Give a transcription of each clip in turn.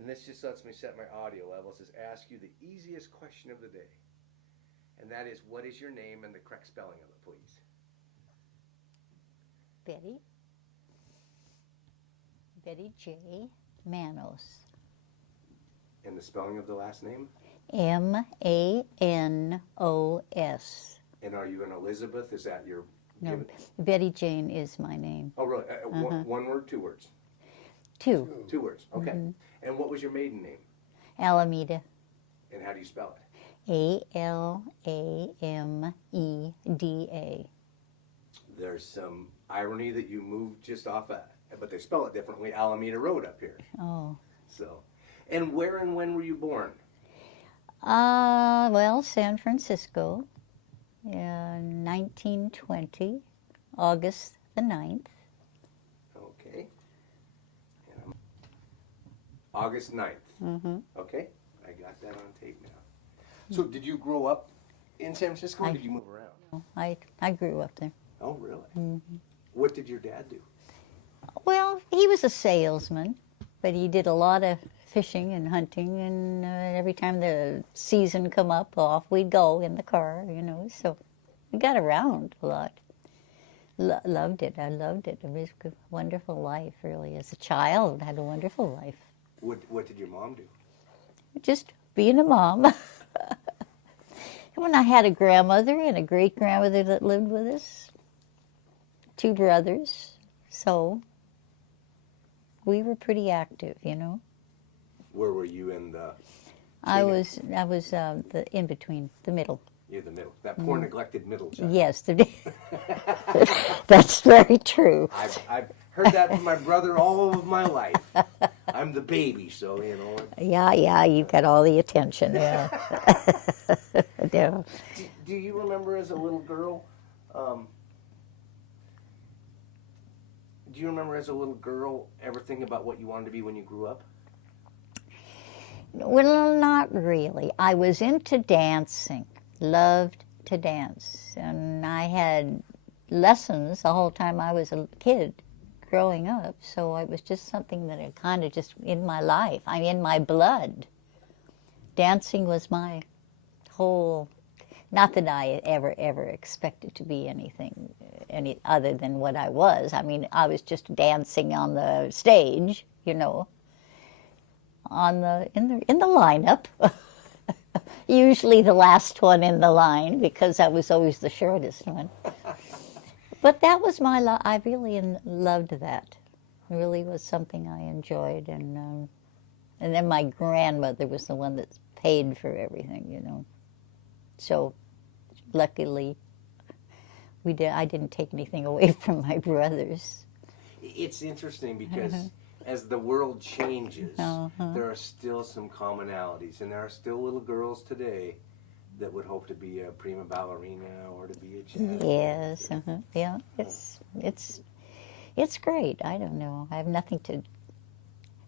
And this just lets me set my audio levels, is ask you the easiest question of the day. And that is, what is your name and the correct spelling of it, please? Betty J. Manos. And the spelling of the last name? Manos. And are you an Elizabeth? Is that your... No, given? Betty Jane is my name. Oh, really? One word, 2 words? Two. 2 words, okay. And what was your maiden name? Alameda. And how do you spell it? Alameda. There's some irony that you moved just off of, but they spell it differently, Alameda Road up here. Oh. So, and where and when were you born? Well, San Francisco, 1920, August the 9th. Okay. August 9th. Okay, I got that on tape now. So did you grow up in San Francisco or did you move around? I grew up there. Oh, really? What did your dad do? Well, he was a salesman, but he did a lot of fishing and hunting, and every time the season come up, off we'd go in the car, so we got around a lot. Loved it. I loved it. It was a wonderful life, really. As a child, I had a wonderful life. What did your mom do? Just being a mom. When I had a grandmother and a great-grandmother that lived with us, 2 brothers, so we were pretty active, Where were you in the... I was the in between, the middle. You're the middle, that poor neglected middle child. Yes, that's very true. I've heard that from my brother all of my life. I'm the baby, so Yeah, you got all the attention. Yeah. Yeah. Do you remember as a little girl? Do you remember as a little girl ever thinking about what you wanted to be when you grew up? Well, not really. I was into dancing. Loved to dance, and I had lessons the whole time I was a kid growing up, so it was just something that I kind of just in my life, in my blood. Dancing was my whole, not that I ever expected to be anything any other than what I was. I was just dancing on the stage, in the lineup. Usually the last one in the line, because I was always the shortest one. But that was my life. I really loved that. It really was something I enjoyed. And then my grandmother was the one that paid for everything, So luckily, I didn't take anything away from my brothers. It's interesting because as the world changes, there are still some commonalities, and there are still little girls today that would hope to be a prima ballerina or to be a jazz. Yes, yeah, it's great. I don't know. I have nothing to.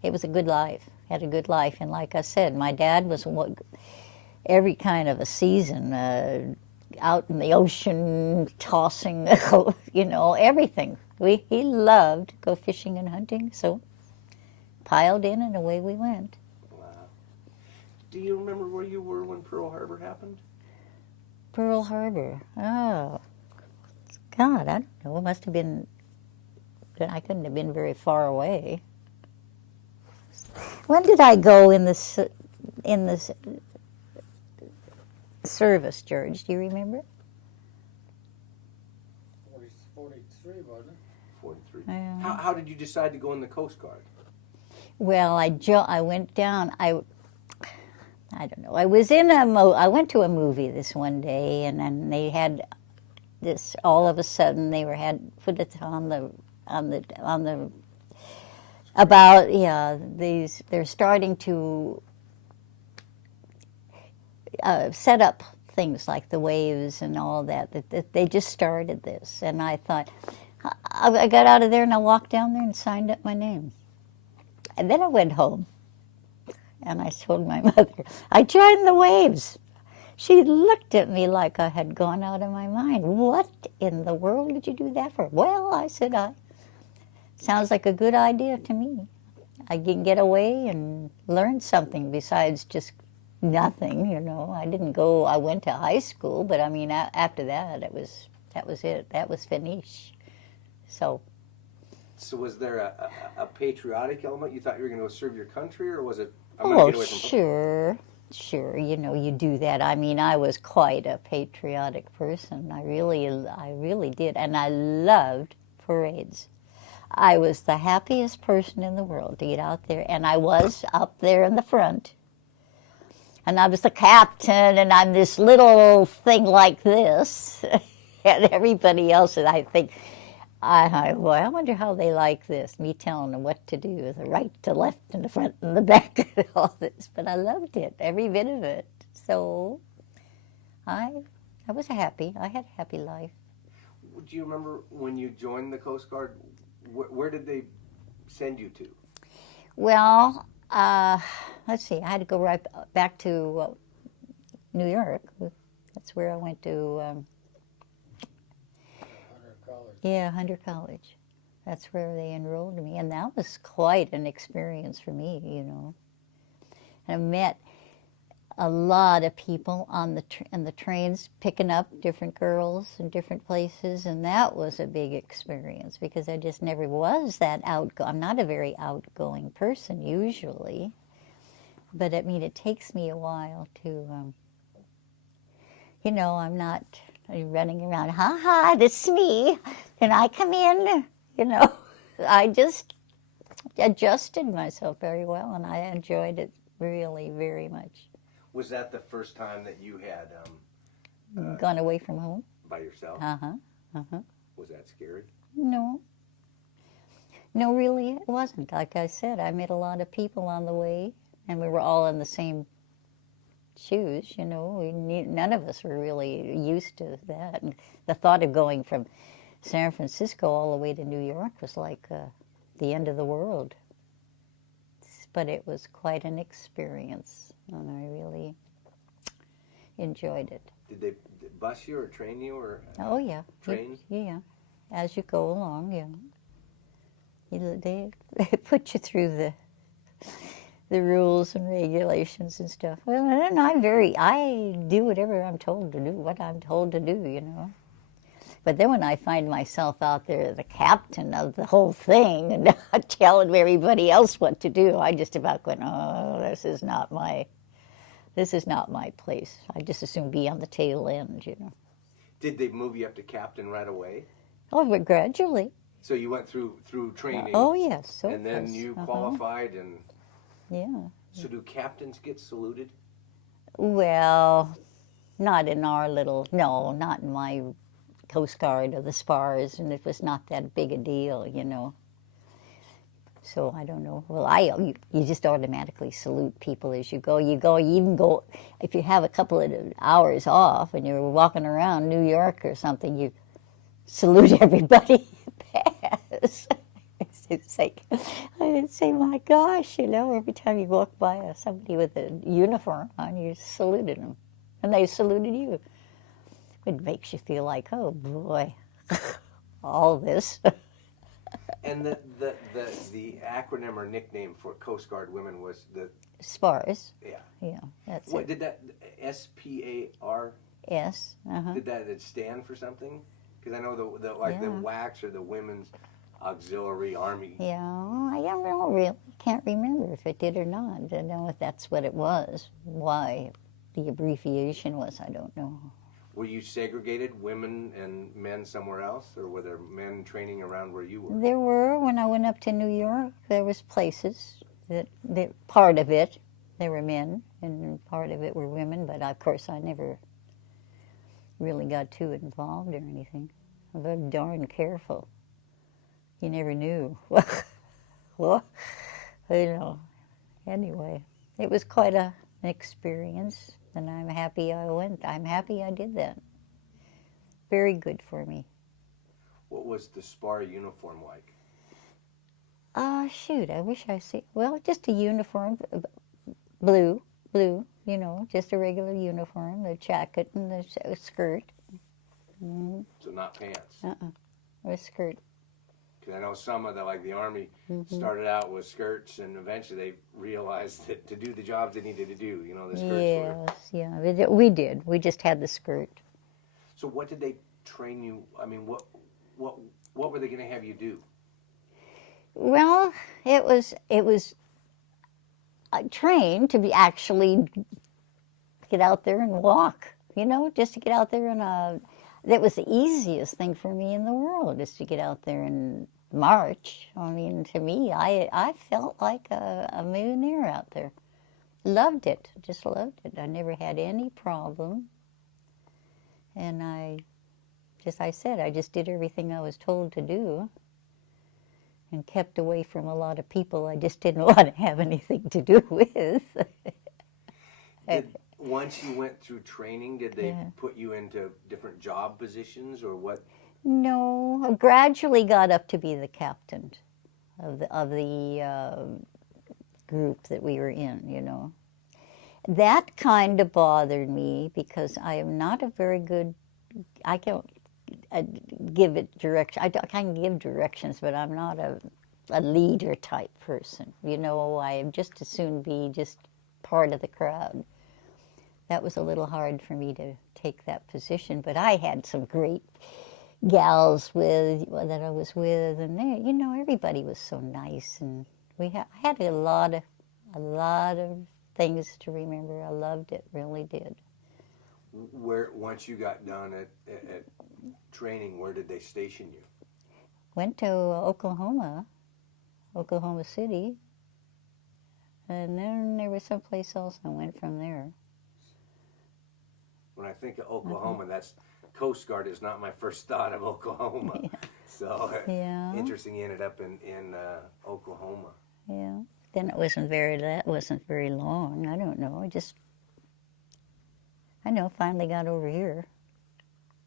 It was a good life. Had a good life, and like I said, my dad was every kind of a season out in the ocean, tossing, everything. He loved to go fishing and hunting, so piled in and away we went. Wow. Do you remember where you were when Pearl Harbor happened? Pearl Harbor. Oh, God, I don't know. It must have been, I couldn't have been very far away. When did I go in this service, George? Do you remember? 43, wasn't it? 43. How did you decide to go in the Coast Guard? Well, I went down. I don't know. I was in I went to a movie this one day, and then they had this. All of a sudden, had put it on the about they're starting to set up things like the WAVES and all that they just started this, and I thought, I got out of there and I walked down there and signed up my name. And then I went home and I told my mother, I joined the WAVES. She looked at me like I had gone out of my mind. What in the world did you do that for? Well, I said, sounds like a good idea to me. I can get away and learn something besides just nothing, you know. I went to high school, but I mean, after that, that was it. That was finish. So was there a patriotic element? You thought you were going to go serve your country, or was it? I'm gonna get away from sure. You know, you do that. I mean, I was quite a patriotic person. I really did, and I loved parades. I was the happiest person in the world to get out there, and I was up there in the front. And I was the captain, and I'm this little thing like this, and everybody else. And I think, I wonder how they like this. Me telling them what to do, the right to left, and the front and the back, and all this. But I loved it, every bit of it. So, I was happy. I had a happy life. Do you remember when you joined the Coast Guard? Where did they send you to? Well, let's see. I had to go right back to New York. That's where I went to. Hunter College. Yeah, Hunter College. That's where they enrolled me, and that was quite an experience for me, you know. And I met a lot of people on the trains, picking up different girls in different places, and that was a big experience because I just never was that outgoing. I'm not a very outgoing person usually, but I mean, it takes me a while to, you know, I'm not running around, ha, this is me, can I come in? You know, I just adjusted myself very well, and I enjoyed it really very much. Was that the first time that you had Gone away from home? by yourself? Was that scary? No. No, really, it wasn't. Like I said, I met a lot of people on the way, and we were all in the same shoes, you know. None of us were really used to that. And the thought of going from San Francisco all the way to New York was like the end of the world. But it was quite an experience, and I really enjoyed it. Did they bus you or train you or? Oh yeah, Train? Yeah, as you go along, yeah. They put you through the rules and regulations and stuff. Well, and I do whatever I'm told to do, what I'm told to do, you know. But then when I find myself out there, the captain of the whole thing, and telling everybody else what to do, I just about went, oh, this is not my place. I just as soon be on the tail end, you know. Did they move you up to captain right away? Oh, but gradually. So you went through training. Oh yes. So and then you qualified and. Yeah. So do captains get saluted? Well, not in our little. No, not in my Coast Guard or the spars, and it was not that big a deal, you know. So I don't know. Well, you just automatically salute people as you go. You even go, if you have a couple of hours off and you're walking around New York or something, you salute everybody you pass. It's like, I'd say, my gosh, you know, every time you walk by somebody with a uniform on, you saluted them, and they saluted you. It makes you feel like, oh boy, all this. And the acronym or nickname for Coast Guard women was the Spars. Yeah. Yeah, that's What it. did that SPAR? S. Did that stand for something? Because I know the WACs or the Women's Auxiliary Army. Yeah, I don't know, really. Can't remember if it did or not. I don't know if that's what it was. Why the abbreviation was, I don't know. Were you segregated, women and men somewhere else, or were there men training around where you were? There were, when I went up to New York, there was places that part of it, there were men, and part of it were women, but of course I never really got too involved or anything. I was darn careful. You never knew. Well, you know, anyway, it was quite an experience, and I'm happy I went. I'm happy I did that. Very good for me. What was the SPAR uniform like? Shoot, I wish I see. Well, just a uniform, blue, you know, just a regular uniform, the jacket and the skirt. So not pants. Or a skirt. Because I know some of the, like the Army, started out with skirts, and eventually they realized that to do the jobs they needed to do, you know, the skirts were. Yes, yeah, we did. We just had the skirt. So what did they train you? I mean, what were they going to have you do? Well, it was trained to be actually get out there and walk. You know, just to get out there and that was the easiest thing for me in the world, is to get out there and march. I mean, to me, I felt like a millionaire out there. Loved it, just loved it. I never had any problem. And I said, I just did everything I was told to do and kept away from a lot of people I just didn't want to have anything to do with. Once you went through training, did they put you into different job positions or what? No, I gradually got up to be the captain of the group that we were in, you know. That kind of bothered me because I am not a very good, I can't give it direction. I can give directions, but I'm not a leader type person. You know, I am just as soon be just part of the crowd. That was a little hard for me to take that position, but I had some great gals that I was with, and they, you know, everybody was so nice, and I had a lot of things to remember. I loved it, really did. Once you got done at training, where did they station you? Went to Oklahoma City, and then there was someplace else I went from there. When I think of Oklahoma, that's Coast Guard is not my first thought of Oklahoma. Yeah. So Yeah. interesting, you ended up in Oklahoma. Yeah. Then that wasn't very long. I don't know. Finally got over here.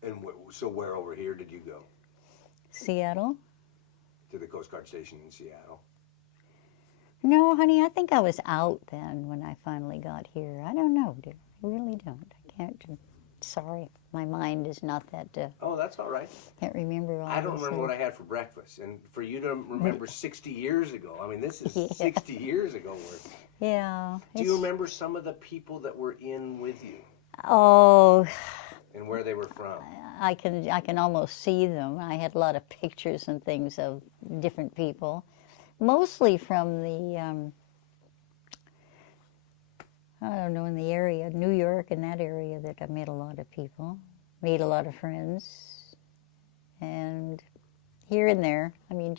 And so where over here did you go? Seattle? To the Coast Guard station in Seattle? No, honey, I think I was out then when I finally got here. I don't know, dear. I really don't. I can't. Sorry, my mind is not that. Oh, that's all right. Can't remember all. I don't remember what I had for breakfast, and for you to remember 60 years ago. I mean, this is 60 years ago. Yeah. Do you remember some of the people that were in with you? Oh. And where they were from? I can almost see them. I had a lot of pictures and things of different people, mostly from the. I don't know, in the area, New York and that area, that I met a lot of people, made a lot of friends, and here and there, I mean,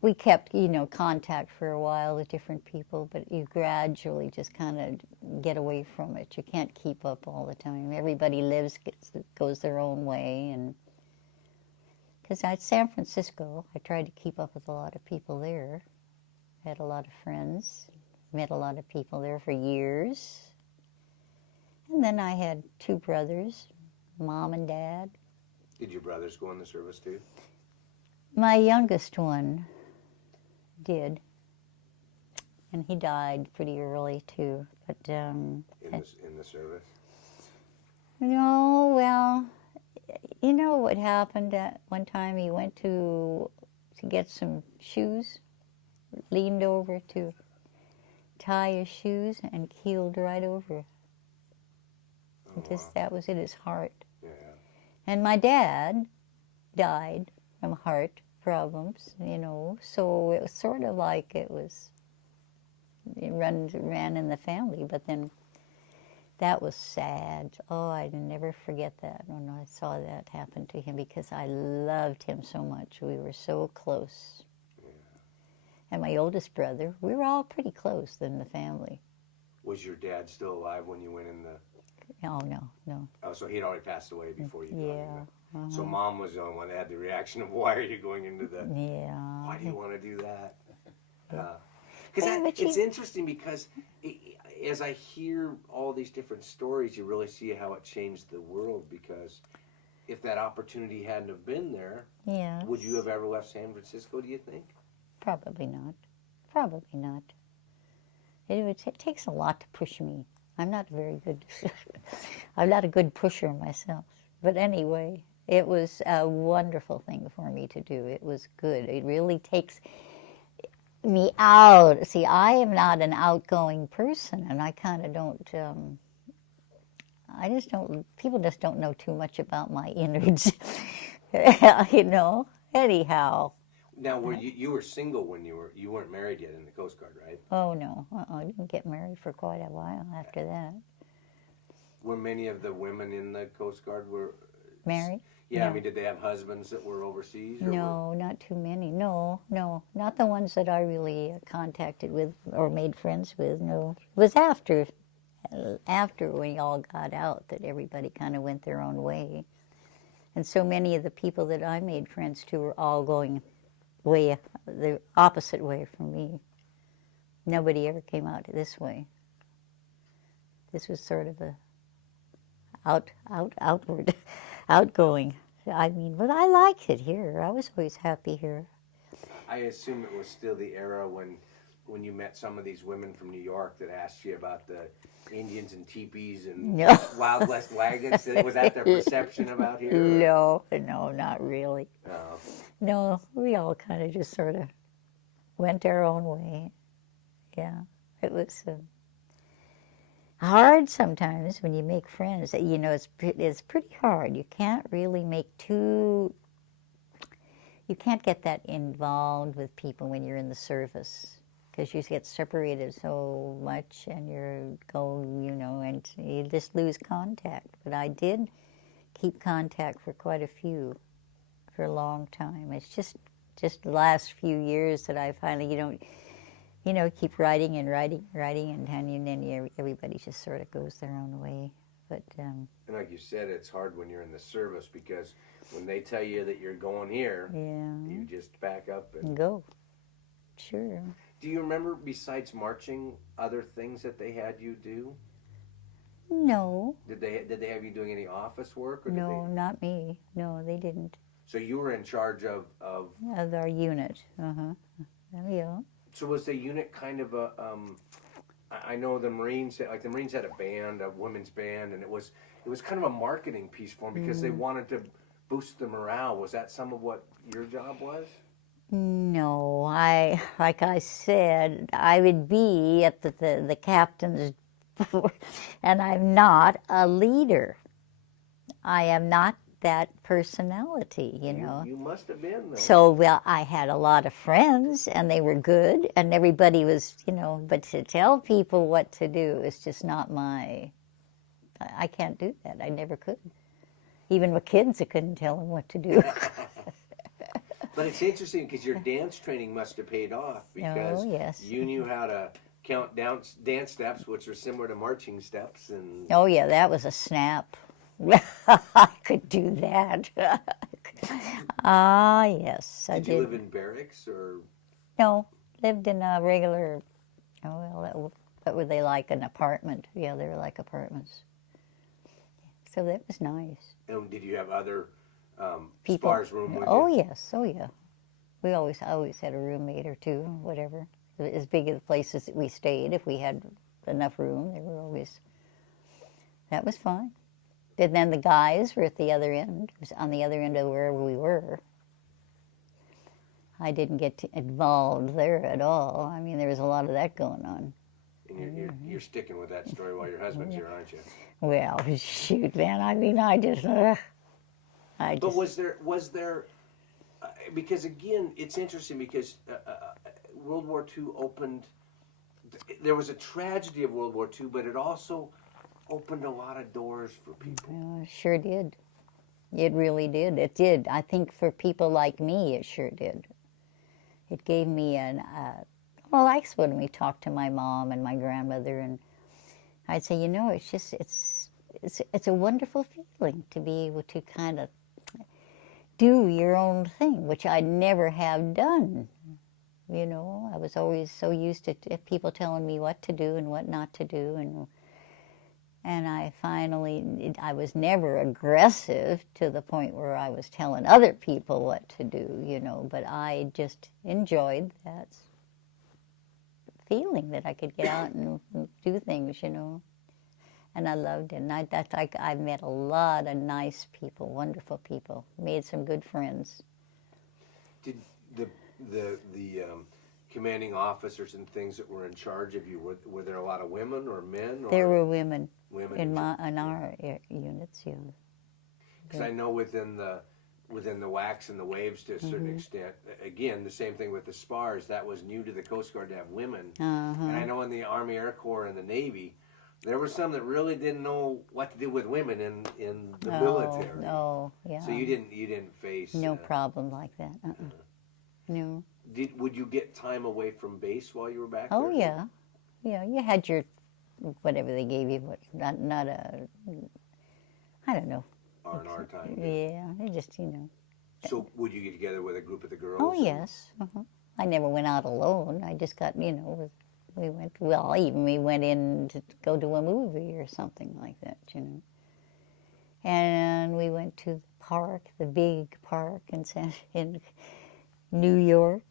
we kept, contact for a while with different people, but you gradually just kind of get away from it. You can't keep up all the time. Everybody goes their own way, and because at San Francisco, I tried to keep up with a lot of people there. I had a lot of friends. Met a lot of people there for years. And then I had two brothers, Mom and Dad. Did your brothers go in the service too? My youngest one did. And he died pretty early too. But in the service? No, well, you know what happened at one time? He went to get some shoes, leaned over to tie his shoes and keeled right over. Wow. That was in his heart. Yeah. And my dad died from heart problems, so it was sort of like it ran in the family, but then that was sad. Oh, I never forget that when I saw that happen to him, because I loved him so much. We were so close. And my oldest brother, we were all pretty close in the family. Was your dad still alive when you went in the... Oh, no. Oh, so he'd already passed away before you Yeah. Uh-huh. So Mom was the only one that had the reaction of, why are you going into the... Yeah. Why do you want to do that? Because it's interesting because as I hear all these different stories, you really see how it changed the world, because if that opportunity hadn't have been there, would you have ever left San Francisco, do you think? Probably not. Probably not. It takes a lot to push me. I'm not a good pusher myself. But anyway, It was a wonderful thing for me to do. It was good. It really takes me out. See, I am not an outgoing person, and I kind of don't. I just don't. People just don't know too much about my innards, you know. Anyhow. Now, were you were single when you weren't married yet in the Coast Guard, right? Oh no, I didn't get married for quite a while after that. Were many of the women in the Coast Guard were Married? Yeah, No. I mean, did they have husbands that were overseas? Or No, not too many. No, not the ones that I really contacted with or made friends with. No, it was after we all got out that everybody kind of went their own way, and so many of the people that I made friends to were all going way the opposite way from me. Nobody ever came out this way. This was sort of a outward, outgoing. I mean, but I liked it here. I was always happy here. I assume it was still the era when you met some of these women from New York that asked you about the Indians and teepees and No. Wild West wagons. Was that their perception about here? No, not really. Oh. No, we all kind of just sort of went our own way. Yeah, it was hard sometimes when you make friends. You know, it's pretty hard. You can't really you can't get that involved with people when you're in the service because you get separated so much and and you just lose contact. But I did keep contact for quite a few for a long time. It's just the last few years that I finally, keep writing and then everybody just sort of goes their own way. But and like you said, it's hard when you're in the service because when they tell you that you're going here, you just back up and go. Sure. Do you remember, besides marching, other things that they had you do? No. Did they have you doing any office work? Or No, not me. No, they didn't. So you were in charge of our unit. Yeah. So was the unit kind of a? I know the Marines had a band, a women's band, and it was kind of a marketing piece for them because they wanted to boost the morale. Was that some of what your job was? No, like I said, I would be at the captain's, and I'm not a leader. I am not that personality, you know. You must have been, though. So, well, I had a lot of friends, and they were good, and everybody was, but to tell people what to do is just not I can't do that. I never could. Even with kids, I couldn't tell them what to do. But it's interesting because your dance training must have paid off because you knew how to count down dance steps, which are similar to marching steps. And oh, yeah, that was a snap. I could do that. Yes, I did. Did you live in barracks or? No, lived in a regular, what were they like, an apartment? Yeah, they were like apartments. So that was nice. And did you have other people? Spar's room with Oh, you? yes, oh, yeah. I always had a roommate or two, whatever. As big as the places that we stayed, if we had enough room, they were always, that was fine. And then the guys were at the other end, on the other end of wherever we were. I didn't get involved there at all. I mean, there was a lot of that going on. And you're sticking with that story while your husband's here, aren't you? Well, shoot, man. I mean, But was there? Because again, it's interesting because World War II opened. There was a tragedy of World War II, but it also opened a lot of doors for people. Sure did. It really did. It did. I think for people like me, it sure did. It gave me like when we talked to my mom and my grandmother, and I'd say, it's a wonderful feeling to be able to kind of do your own thing, which I never have done. I was always so used to people telling me what to do and what not to do, and I was never aggressive to the point where I was telling other people what to do, but I just enjoyed that feeling that I could get out and do things, And I loved it. And I met a lot of nice people, wonderful people. Made some good friends. Did the commanding officers and things that were in charge of you, were there a lot of women or men? Or There were women women in our units, yeah. Because I know within the WACs and the WAVES to a certain extent, again, the same thing with the SPARs, that was new to the Coast Guard to have women. And I know in the Army Air Corps and the Navy, there were some that really didn't know what to do with women in the military. Oh, yeah. So you didn't face no problem like that. No. Would you get time away from base while you were back Oh, there? yeah. Yeah, you had your, whatever they gave you, not a, I don't know. R&R time. Yeah, they just, So would you get together with a group of the girls? Oh, yes. I never went out alone. I just got, we went in to go to a movie or something like that, And we went to the park, the big park in New York.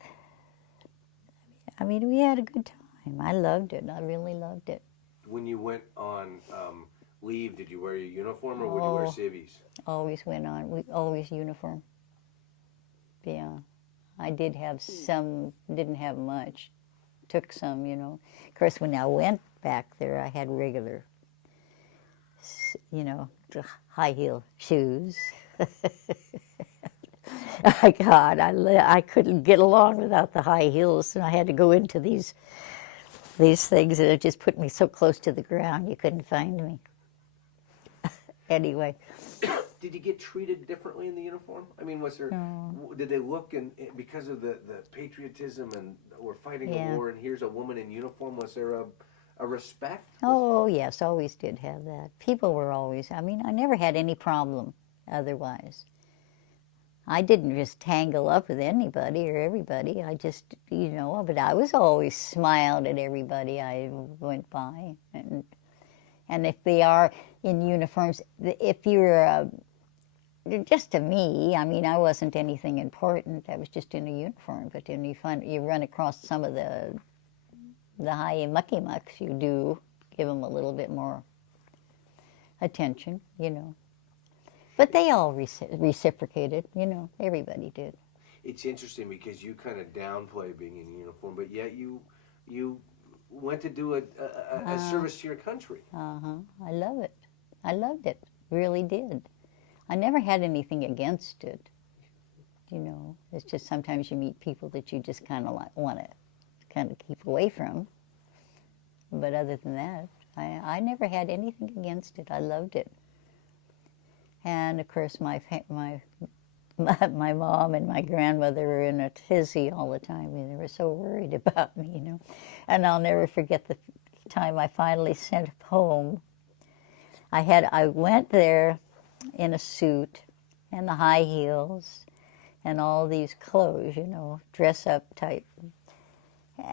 I mean, we had a good time. I loved it. I really loved it. When you went on leave, did you wear your uniform or would you wear civvies? Always went on. Always uniform. Yeah. I did have some, didn't have much. Took some, Of course, when I went back there, I had regular, high heel shoes. God, I couldn't get along without the high heels, and I had to go into these things, and it just put me so close to the ground you couldn't find me. Anyway. Did you get treated differently in the uniform? I mean, was there? No. Did they look because of the patriotism and we're fighting a war and here's a woman in uniform? Was there a respect? Oh yes, always did have that. People were always. I mean, I never had any problem otherwise. I didn't just tangle up with anybody or everybody. I just, but I was always smiled at everybody I went by. And if they are in uniforms, if you're, just to me, I mean, I wasn't anything important. I was just in a uniform. But then you run across some of the high mucky mucks, you do give them a little bit more attention, But they all reciprocated, everybody did. It's interesting because you kind of downplay being in uniform, but yet you went to do a service to your country. I love it. I loved it. Really did. I never had anything against it. It's just sometimes you meet people that you just kind of want to kind of keep away from. But other than that, I never had anything against it. I loved it. And of course, my mom and my grandmother were in a tizzy all the time. They were so worried about me, And I'll never forget the time I finally sent home. I went there in a suit and the high heels and all these clothes, dress up type.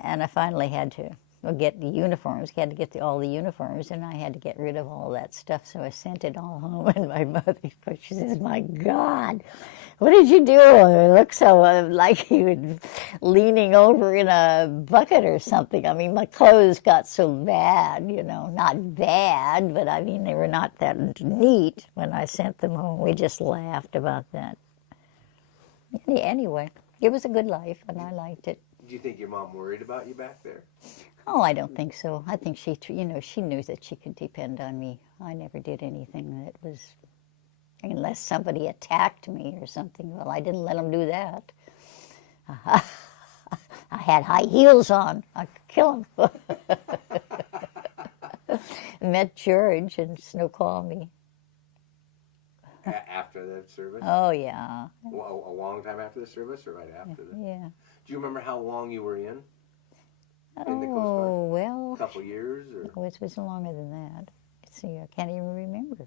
And I finally had to get the uniforms. Had to get all the uniforms, and I had to get rid of all that stuff. So I sent it all home, and my mother, she says, "My God, what did you do? It looks so like you were leaning over in a bucket or something." I mean, my clothes got so bad, not bad, but I mean, they were not that neat when I sent them home. We just laughed about that. Anyway, it was a good life, and I liked it. Do you think your mom worried about you back there? Oh, I don't think so. I think she knew that she could depend on me. I never did anything that was, unless somebody attacked me or something. Well, I didn't let them do that. I had high heels on. I could kill them. Met George and Snoqualmie me. After the service? Oh, yeah. Well, a long time after the service or right after that? Yeah. Do you remember how long you were in the Coast Guard? Oh, well. A couple years? Or? It was longer than that. Let's see, I can't even remember.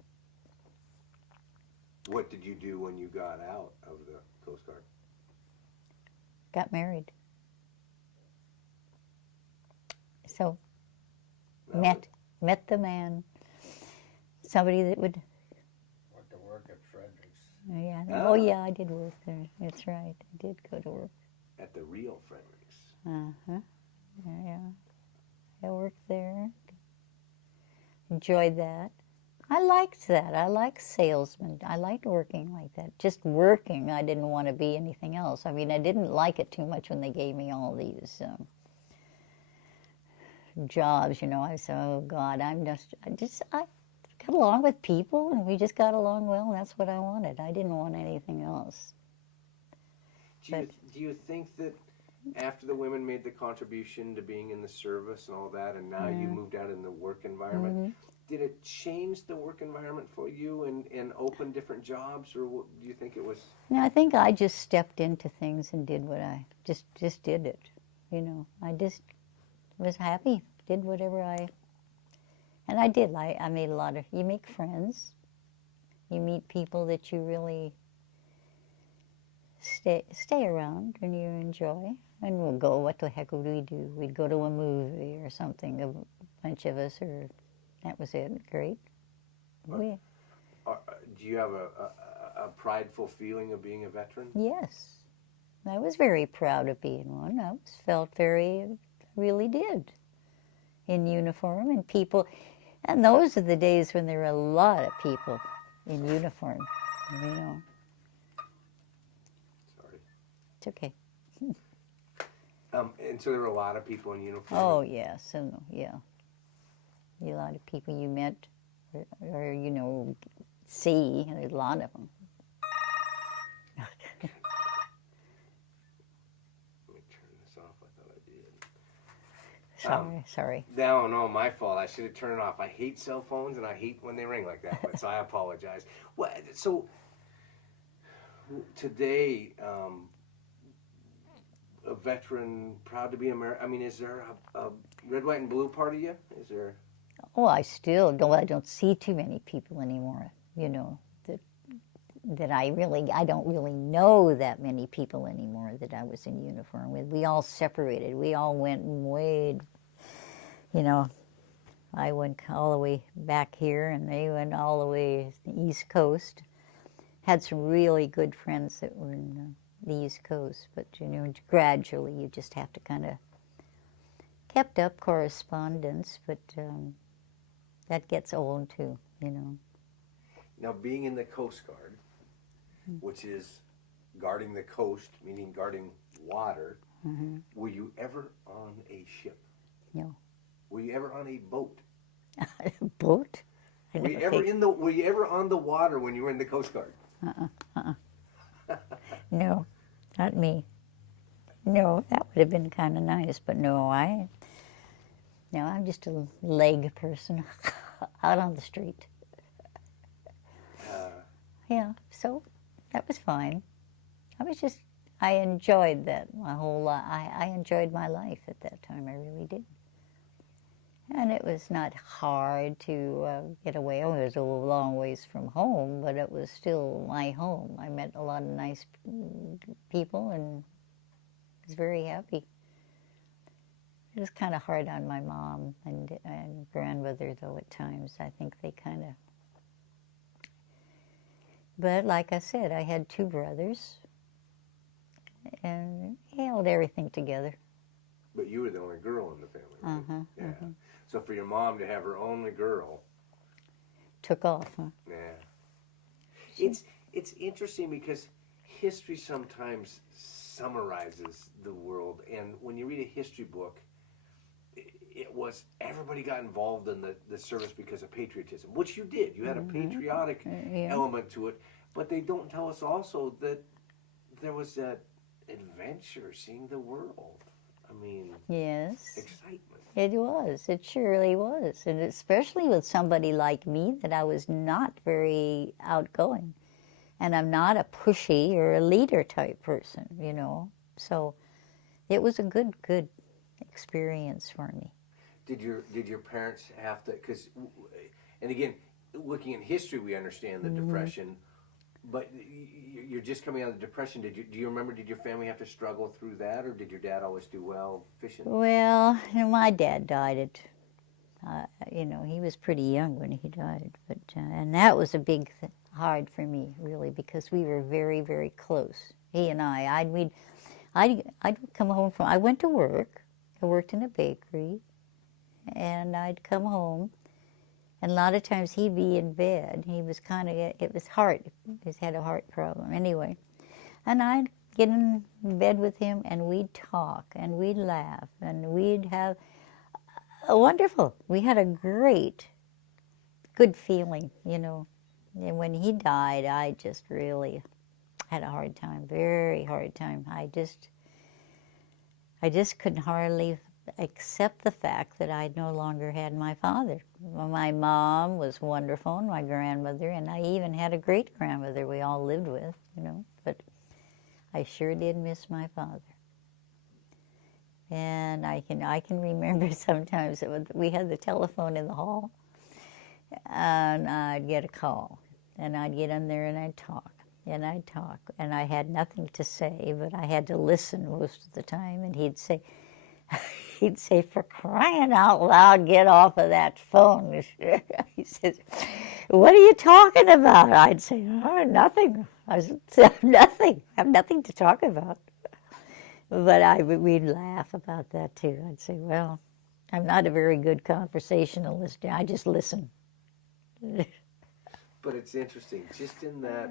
What did you do when you got out of the Coast Guard? Got married. So, met the man. Somebody that would... Went to work at Frederick's. Yeah. Oh, yeah, I did work there. That's right. I did go to work. At the real Frederick's. Uh-huh. Yeah. I worked there. Enjoyed that. I liked that. I liked salesmen. I liked working like that. Just working. I didn't want to be anything else. I mean, I didn't like it too much when they gave me all these jobs. I said, oh God, I got along with people, and we just got along well, and that's what I wanted. I didn't want anything else. Do you think that after the women made the contribution to being in the service and all that, and now you moved out in the work environment, did it change the work environment for you and open different jobs, or do you think it was? No, I think I just stepped into things and did what I just did it. I just was happy, did whatever and I did. I made a lot of. You make friends, you meet people that you really stay around and you enjoy. And we'll go. What the heck would we do? We'd go to a movie or something. A bunch of us, or that was it. Great. Do you have a prideful feeling of being a veteran? Yes, I was very proud of being one. Really did. In uniform and people, and those are the days when there were a lot of people in uniform. Sorry. It's okay. And so there were a lot of people in uniform? Oh, yes, yeah. A lot of people you met, or see, a lot of them. Let me turn this off. I thought I did. Sorry. No, my fault. I should have turned it off. I hate cell phones, and I hate when they ring like that, so I apologize. Well, so today, a veteran, proud to be American. I mean, is there a red, white, and blue part of you? Is there? Oh, I don't see too many people anymore, that I don't really know that many people anymore that I was in uniform with. We all separated. We all went and weighed, I went all the way back here and they went all the way to the East Coast. Had some really good friends that were in the East Coast, but gradually you just have to kind of kept up correspondence, but that gets old too, Now, being in the Coast Guard, which is guarding the coast, meaning guarding water, were you ever on a ship? No. Were you ever on a boat? Boat? Were you ever on the water when you were in the Coast Guard? No, not me. No, that would have been kind of nice, but no, I'm just a leg person out on the street. Yeah, so that was fine. I enjoyed that my whole life. I enjoyed my life at that time, I really did. And it was not hard to get away. Oh, it was a long ways from home, but it was still my home. I met a lot of nice people and was very happy. It was kind of hard on my mom and grandmother, though, at times. I think they kind of... But like I said, I had two brothers, and held everything together. But you were the only girl in the family, right? Yeah. So for your mom to have her only girl... Took off, huh? Yeah. It's interesting because history sometimes summarizes the world, and when you read a history book, it was everybody got involved in the service because of patriotism, which you did. You had a patriotic element to it, but they don't tell us also that there was that adventure, seeing the world. I mean, yes, excitement. It was. It surely was, and especially with somebody like me, that I was not very outgoing, and I'm not a pushy or a leader type person, So it was a good experience for me. Did your parents have to? Because, and again, looking in history, we understand the Depression. But you're just coming out of the Depression. Do you remember? Did your family have to struggle through that, or did your dad always do well fishing? Well, my dad died he was pretty young when he died, but and that was a big hard for me, really, because we were very, very close. He and I'd come home I went to work. I worked in a bakery, and I'd come home, And a lot of times he'd be in bed. He was kind of, it was heart, he's had a heart problem anyway. And I'd get in bed with him and we'd talk and we'd laugh and we'd have a wonderful, we had a great, good feeling, you know. And when he died, I just really had a hard time, very hard time. I just couldn't hardly accept the fact that I no longer had my father. Well, my mom was wonderful, and my grandmother, and I even had a great-grandmother we all lived with, you know, but I sure did miss my father. And I can remember sometimes we had the telephone in the hall, and I'd get a call, and I'd get in there and I'd talk, and I'd talk, and I had nothing to say, but I had to listen most of the time, and he'd say, for crying out loud, get off of that phone. He says, what are you talking about? I'd say, oh, nothing. I said, nothing. I have nothing to talk about. But we'd laugh about that too. I'd say, well, I'm not a very good conversationalist. I just listen. But it's interesting, just in that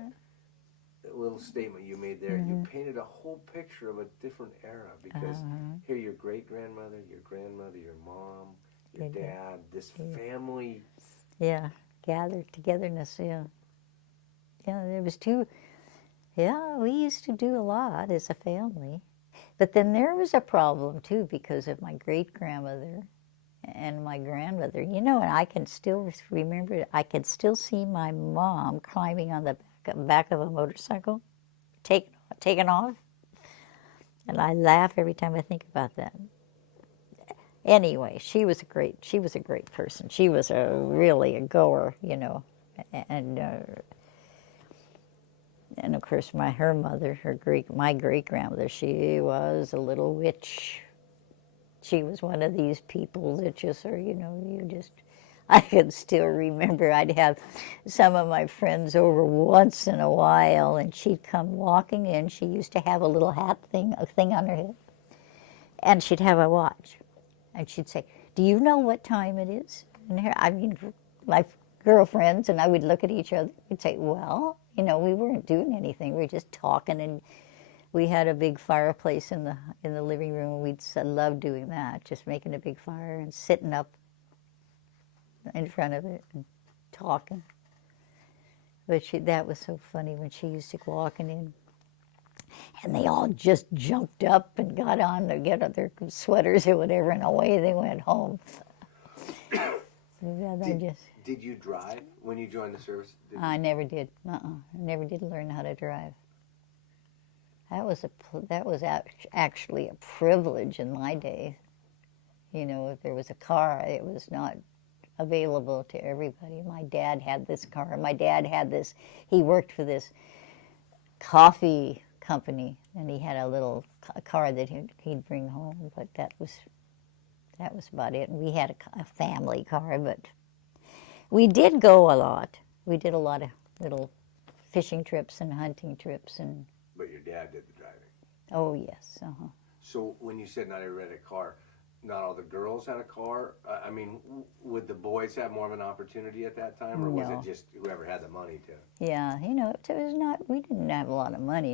little statement you made there, you painted a whole picture of a different era, because here your great-grandmother, your grandmother, your mom, your dad, this family. Yeah, gathered togetherness, yeah. Yeah, there was we used to do a lot as a family. But then there was a problem too, because of my great-grandmother and my grandmother. You know, and I can still remember, I can still see my mom climbing on the back of a motorcycle, taken off. And I laugh every time I think about that. Anyway, she was a great person. She was really a goer, you know, and of course her mother, my great grandmother, she was a little witch. She was one of these people that just are, you know, I can still remember I'd have some of my friends over once in a while, and she'd come walking in. She used to have a little a thing on her head, and she'd have a watch. And she'd say, do you know what time it is? And my girlfriends and I would look at each other. We'd say, well, you know, we weren't doing anything. We were just talking, and we had a big fireplace in the living room. We'd love doing that, just making a big fire and sitting up in front of it and talking. But that was so funny when she used to go walking in, and they all just jumped up and got on to get their sweaters or whatever, and away they went home. Did you drive when you joined the service? I never did. I never did learn how to drive. That was actually a privilege in my day. You know, if there was a car, it was not available to everybody. My dad had this car. My dad had this. He worked for this coffee company, and he had a little car that he'd bring home. But that was about it. And we had a family car, but we did go a lot. We did a lot of little fishing trips and hunting trips and. But your dad did the driving. Oh, yes. So when you said not everybody had a car, not all the girls had a car? I mean, would the boys have more of an opportunity at that time, or was it just whoever had the money to? Yeah, you know, we didn't have a lot of money.